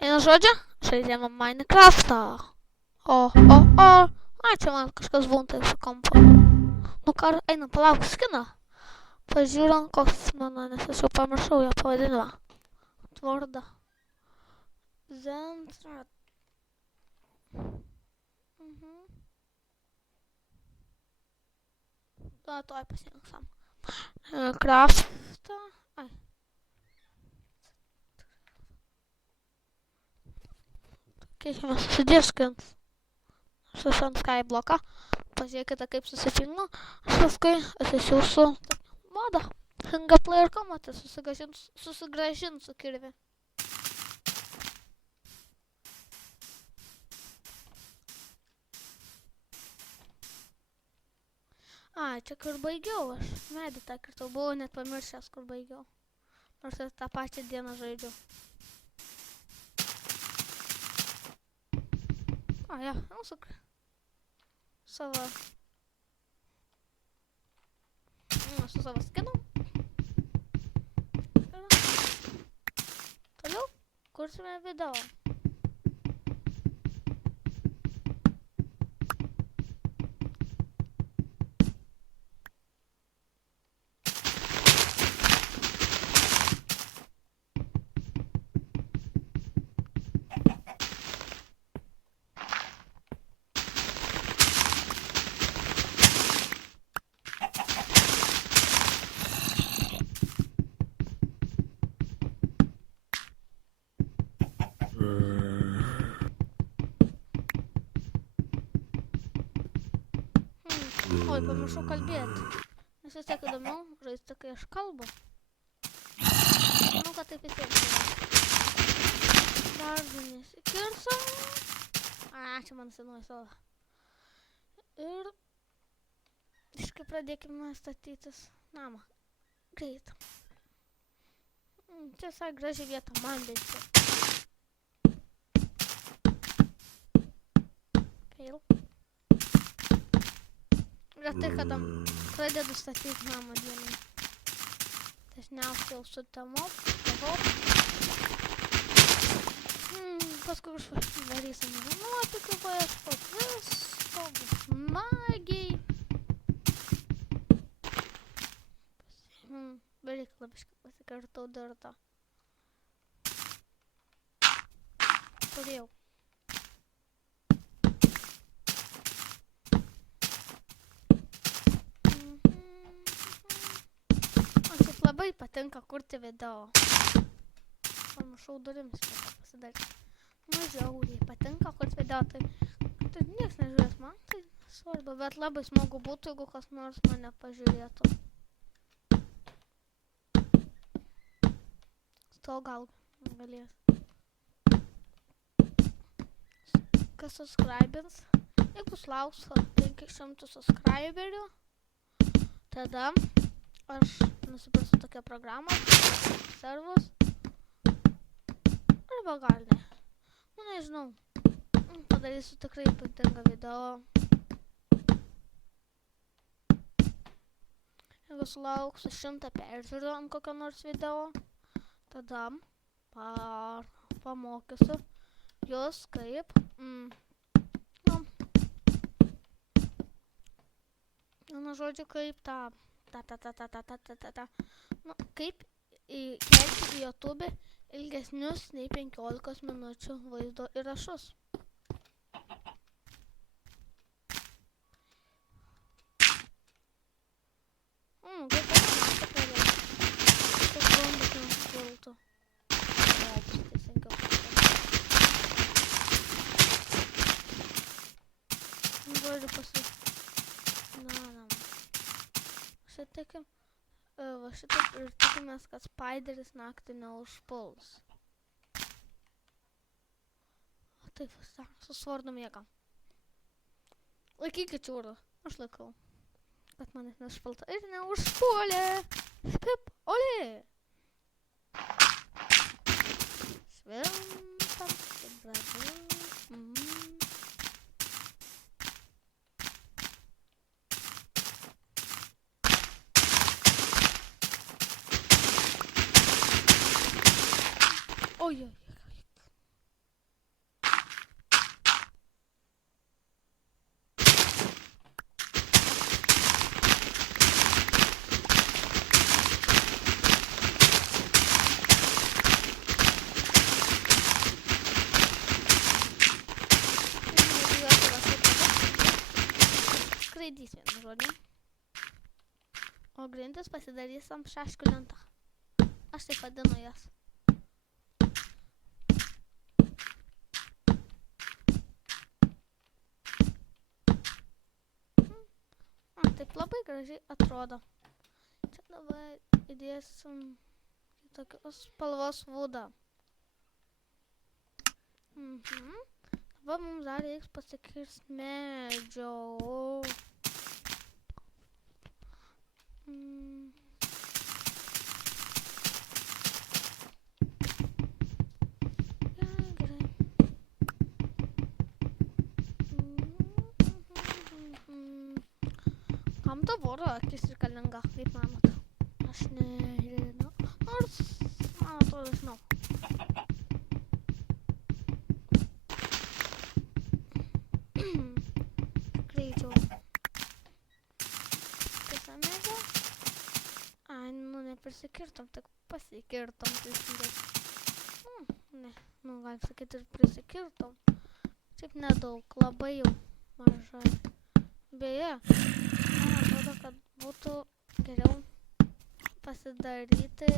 Vienu žodžiu, žaidžiame Minecraftą. O. Ai, čia man kažkas buntai su kompu. Nu ką, einam, palauk skiną. Pažiūrėm, koks mano, nes aš jau pamiršau jo pavadinimą. Tvardą. Zentrat. Toj pasirinksam. Craftą. Ai. Keičiame susidiskint. Susant skybloką. Pažiūrėkite, kaip susipilno. Aš paskui atsisiųsiu modą. Single player komate susigražinsiu kirvį. Ai, čia kur baigiau aš. Medį tą kartą buvau net pamiršęs, kur baigiau. Nors ir tą pačią dieną žaidžiu. A, ja, nusuk. Savo. Su savo skinu. Toliau kursime video. Oi, pamiršau kalbėti. Nes vis tiek įdomiau žaisti, kai aš kalbu. Manau, kad taip visiems yra. Dar nesikirsam. A, čia man senoji sala. Ir iškai pradėkime statytis namą. Greit. Čia visai graži vieta man bent jau. Fail. Retai, kada pradedu statyti namą dienai. Dažniausiai jau sutemu. Paskui varysim nuotiką paieškot. Visko bus smagiai. Bereik labiškai pasikartau dar to. Turėjau. Labai patinka kurti video. Pamiršau durimis pasidaryti. Žiauriai patinka kurti video, tai nieks nežiūrės man, tai svarbu, bet labai smagu būtų, jeigu kas nors mane pažiūrėtų. To gal galės. Kas subscribins, jeigu sulauks 500 subscriberių, tada aš nusipirksiu tokią programą, servus, arba gal ne. Nu, nežinau. Padarysiu tikrai ypatingą video. Jeigu sulauksiu 100 peržiūrų ant kokio nors video, tada pamokysiu jūs kaip, vienu žodžiu, kaip kaip kelti į YouTube ilgesnius nei 15 minučių vaizdo įrašus. Kaip pamatyti pradėti. Tas bombas neužpultų. Žodžiu šitaip ir tikimės, kad Spideris naktį neužpuls. O taip, su svardu miegam. Laikykit čiūrą, aš laikau, kad manęs neužpulta ir neužpuolė. Kaip, olė! Šventam, kaip gražu. Oi. žodį. O grindis pasidarys ant šaškių lenta. Aš taip vadinu jas. Taip labai gražiai atrodo. Čia dabar įdėsim tokios spalvos vudą. Dabar mums dar reiks pasikirst medžio. Gerai. Kam dabar akis reikalinga, kaip manot? Aš nežinau. Nors, man atrodo, žinau. Greičiau. Kasą medžio? Ai, nu neprisikirtom, tik pasikirtom. Ne, nu galim sakyti ir prisikirtom. Šiaip nedaug, labai jau mažai. Beje, man atrodo, kad būtų geriau pasidaryti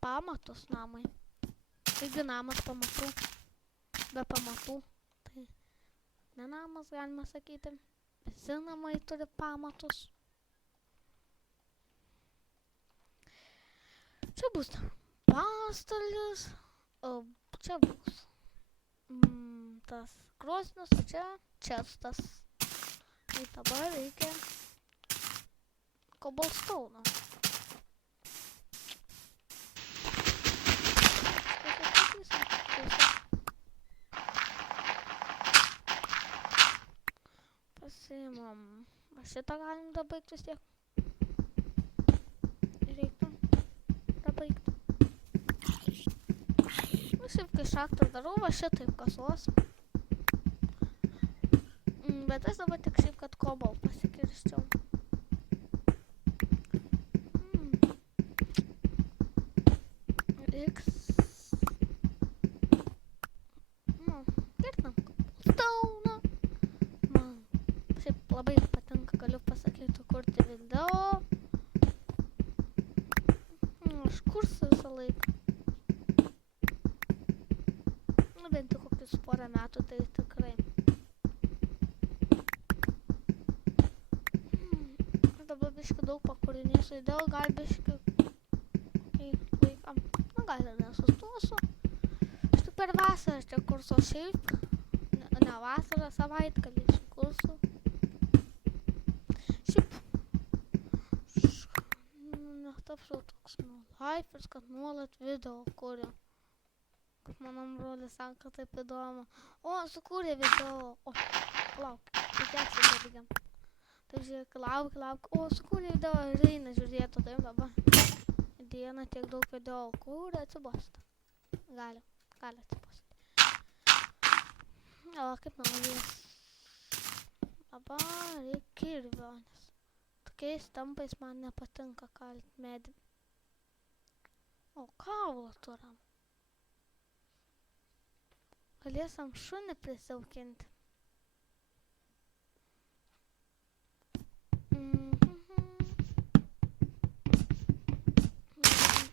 pamatus namai. Taigi namas pamatų, be pamatų. Tai ne namas galima sakyti, visi namai turi pamatus. Čia bus pastalis, o čia bus tas krosnis, o čia čestas. Tai dabar reikia kobalstauno. Pasiimam. Šitą galim dabaigti vis tiek. Reiktų dabaigti. Šiaip kai šaktą darau, va šitaip kasos. Bet aš dabar tik šiaip, kad kobalt pasikirsčiau. Reiks. Kirtam kobalstauną. Man šiaip labai patinka, galiu pasakyti, kurti video. Aš kursiu visą laiką. Bent jau kokius porą metų, tai tikrai. Aš dabar biškai daug pakūrinėsiu video, gal biškai laikam. Na, gal ir nesustosiu. Aš tik per vasarą čia kursiu šiaip. Ne vasarą, savaitgalį kursiu. Šiaip. Netapsiu toks lifers, kad nuolat video kuriu. Kaip manam brolis sako, taip įdomu. O, sukūrė video. O, lauk, tai tiek sudargiam. Taip žiūrėk, lauk. O, sukūrė video ir eina žiūrėtų. Taip dabar. Dieną tiek daug video kūrė, atsibosta. Gali atsibosta. O, kaip naujas. Dabar reikia kirvio, nes tokiais tampais man nepatinka kalt medį. O, kaulą turim. Galėsim šunį prisaukinti.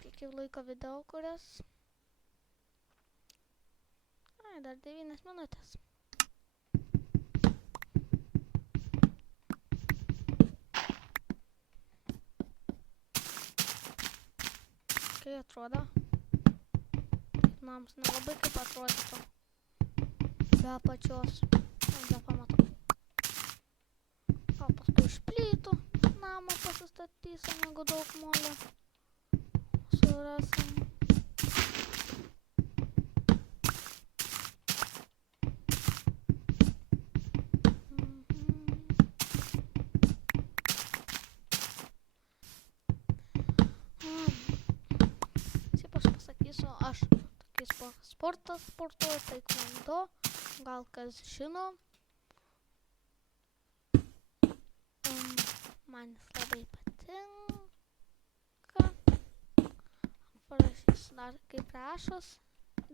Kiek jau laiko video kurias. Ai, dar 9 minutės. Kai atrodo. Nams nelabai kaip atrodytų. Be apačios. Be pamatų. O paskui iš plytų namą pasistatysim, jeigu daug molio surasim. Šiaip aš pasakysiu, aš tokį sportuoju, taekwondo. Gal kas žino. Man jis labai patinka. Parašysiu dar kaip rašos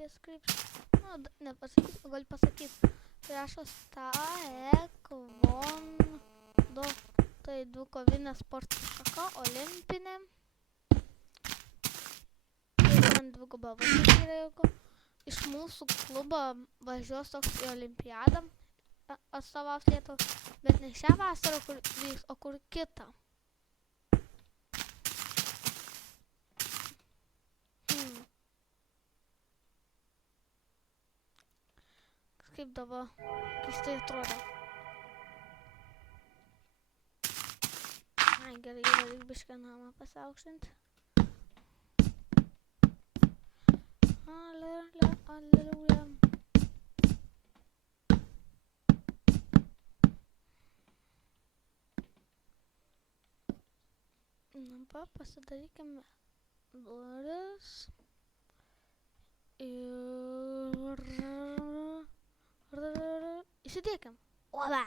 description. Nu, nepasakysiu, galiu pasakyti priešas taekwondo. Tai dvikovinė sporto šaka, olimpinė. Tai man dviguba vasarė, jeigu iš mūsų klubo važiuos toks į olimpiadą atstovaus Lietuvą, bet ne šią vasarą, kur vyks, o kur kitą. Kaip dabar keistai atrodo. Ai, gerai, reikia bišką namą pasiaukštinti. Alleluja. Na, pasidarykime duris. Ir įsidėkim. Ola!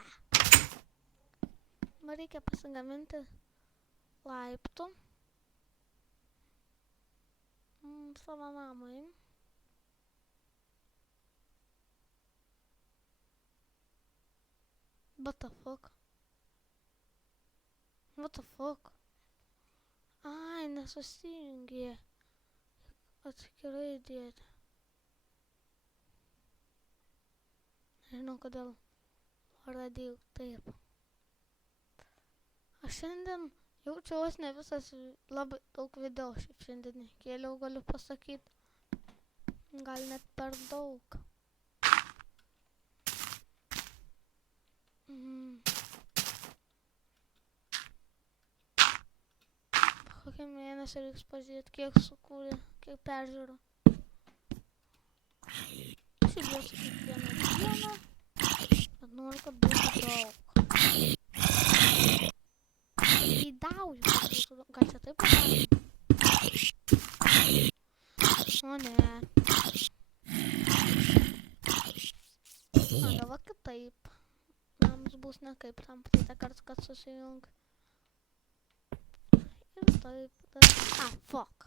Man reikia pasigaminti laiptų savo namai. What the fuck? What the fuck? Ai, nesusijungė. Atskirai dėti. Nežinau, kodėl pradėjau taip. Aš šiandien jaučiuosi ne visas labai daug video šiandien kėliau, galiu pasakyti. Gal net per daug. Kokią mėnesį reiks pažiūrėti, kiek sukūrė, kiek peržiūrų. Šiaip jau su kiekvieną dieną, bet noriu, kad būtų daug. Įdauju, gal čia taip padaryti? O ne. Na, dabar kitaip. Mums bus ne kaip tam praeitą kartą, kad susijung. Ir taip. Fuck.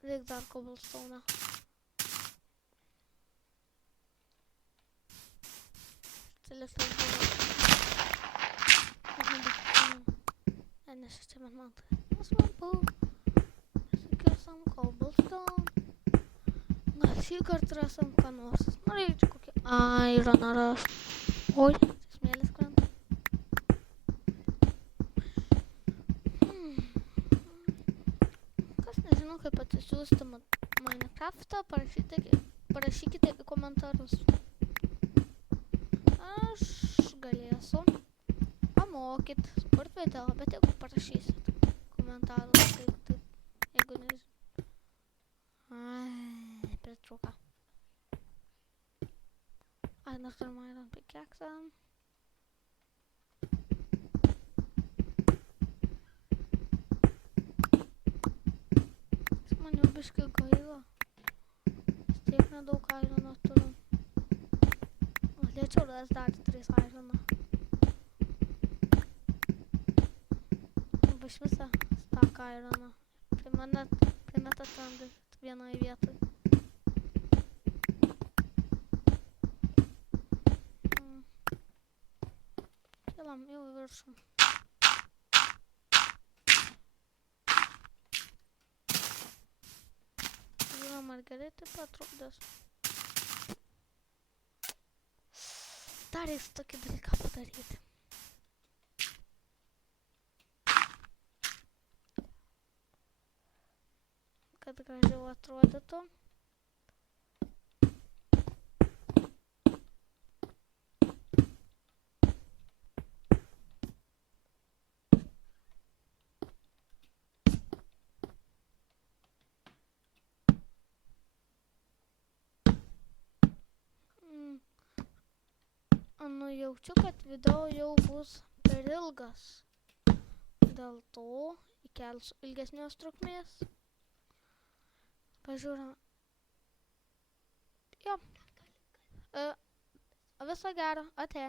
Reik dar cobblestone. Telefon buvo. Nes čia man nesvarbu. Pasikirsim cobblestone. Gal šį kartą rasim ką nors. Norėčiau kokį iron ras. Oi, smėlis krenta. Kas nežinau, kaip atsisiųsti Minecraftą, parašykite į komentarus. Aš galėsiu pamokyti, sukurt video, bet jeigu parašysit komentarus, kaip taip, jeigu nežinau. Ai, pritrūka. Ai, nors turim iron pickaxę. Man jau biškai gaila. Tiek nedaug irono turiu. Galėčiau ras dar 3 ironą. Iš visą staką ironą. Primeta atranda vienoje vietoje. Kėlam jau į viršų. Žiūrėjom, ar gerai taip atrodės. Dar reiks tokį dalyką padaryti. Kad gražiau atrodytų. Nujaučiu, kad video jau bus per ilgas. Dėl to įkelsiu ilgesnės trukmės. Pažiūrėjau. Jo. Viso gero. Ate.